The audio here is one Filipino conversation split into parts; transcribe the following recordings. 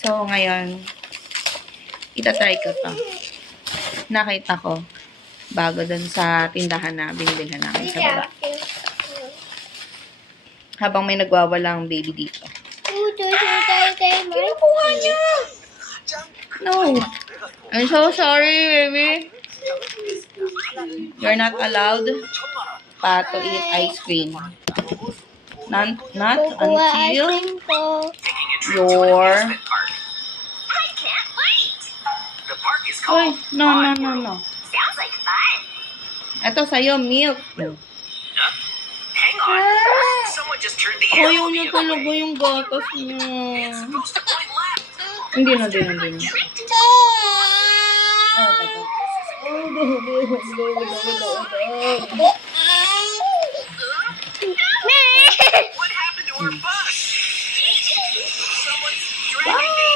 So, ngayon, itatry ko to. Nakita ko, bago dun sa tindahan na binibilhan namin sa baba. Habang may nagwawalang baby dito. Kinukuha niya! No. I'm so sorry, baby. You're not allowed to eat ice cream. Not until you're... Uy, no. Sounds like fun. Ito sa'yo, milk. Hang on. Someone just turned the arrow Ayaw the niya other talaga way. yung gatas niya. It's supposed to point left. Hindi na. Trick to What happened to our bus? Someone's dragging me.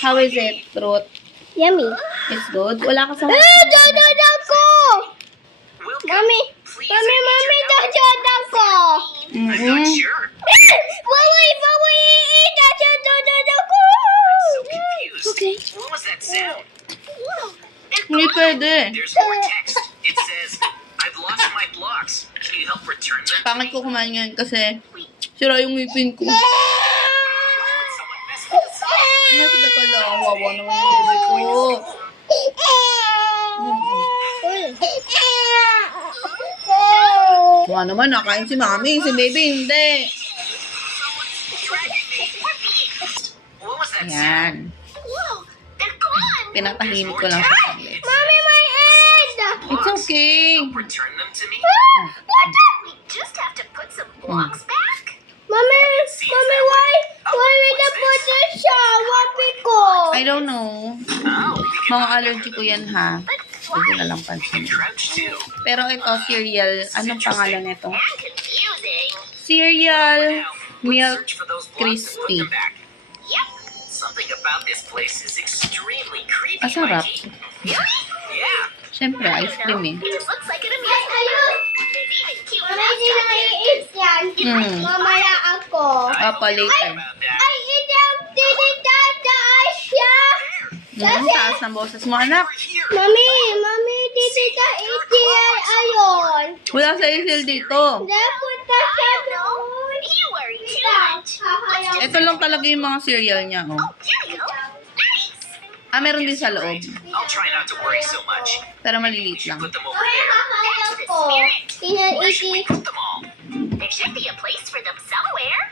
How is it, Truth? Yummy. It's good? Wala ka sa... Dadadad ko! Welcome. Mami, Please, dadadad ko! I'm not sure. Mami, dadadad ko! So confused. Okay. What was that sound? Hindi pwede. There's more text. It says, I've lost my blocks. Can you help return them? Pangit ko kumain ngayon kasi sira yung ngipin ko. Someone messed with the song. Nakita ka lang. Wawa naman yung baby ko. Wawa naman, nakain si mami. Si baby, hindi. Dragging me. What was that sound? Ayan. Whoa, they're gone. Pinatahimik ko lang sa saglit. Mami, my head! It's okay. Return them to me. What? We just have to put some blocks back. Mami, why did I put this shower ko? I don't know. Oh, Mga allergy ko yan, ha? Hindi na lang pansin. crouch too. Pero ito, cereal. Anong pangalan nito? And confusing. Cereal Milk Search for those blocks and put Crispy. them back. Yep. Something about this place is extremely creepy. Masarap. Mikey. Really? Yeah. Siyempre, ice cream eh. It just looks like an amusement. There's even cute mascots. Hmm. Mamaya ako. Papa later. About that. Ay, idagdididadaas siya. Taas ng boses mo, anak. Over here. Mami, didida itiyan ayon. Wala sa isil dito. Napunta siya doon. You worry too much. Ito lang talaga yung mga cereal niya, oh. Here we go. Nice. Meron din sa loob. I'll try not to worry so much. Pero maliliit lang. Put them over there. Kakaya ko. Where should we Iti. put them all? There should be a place for them somewhere.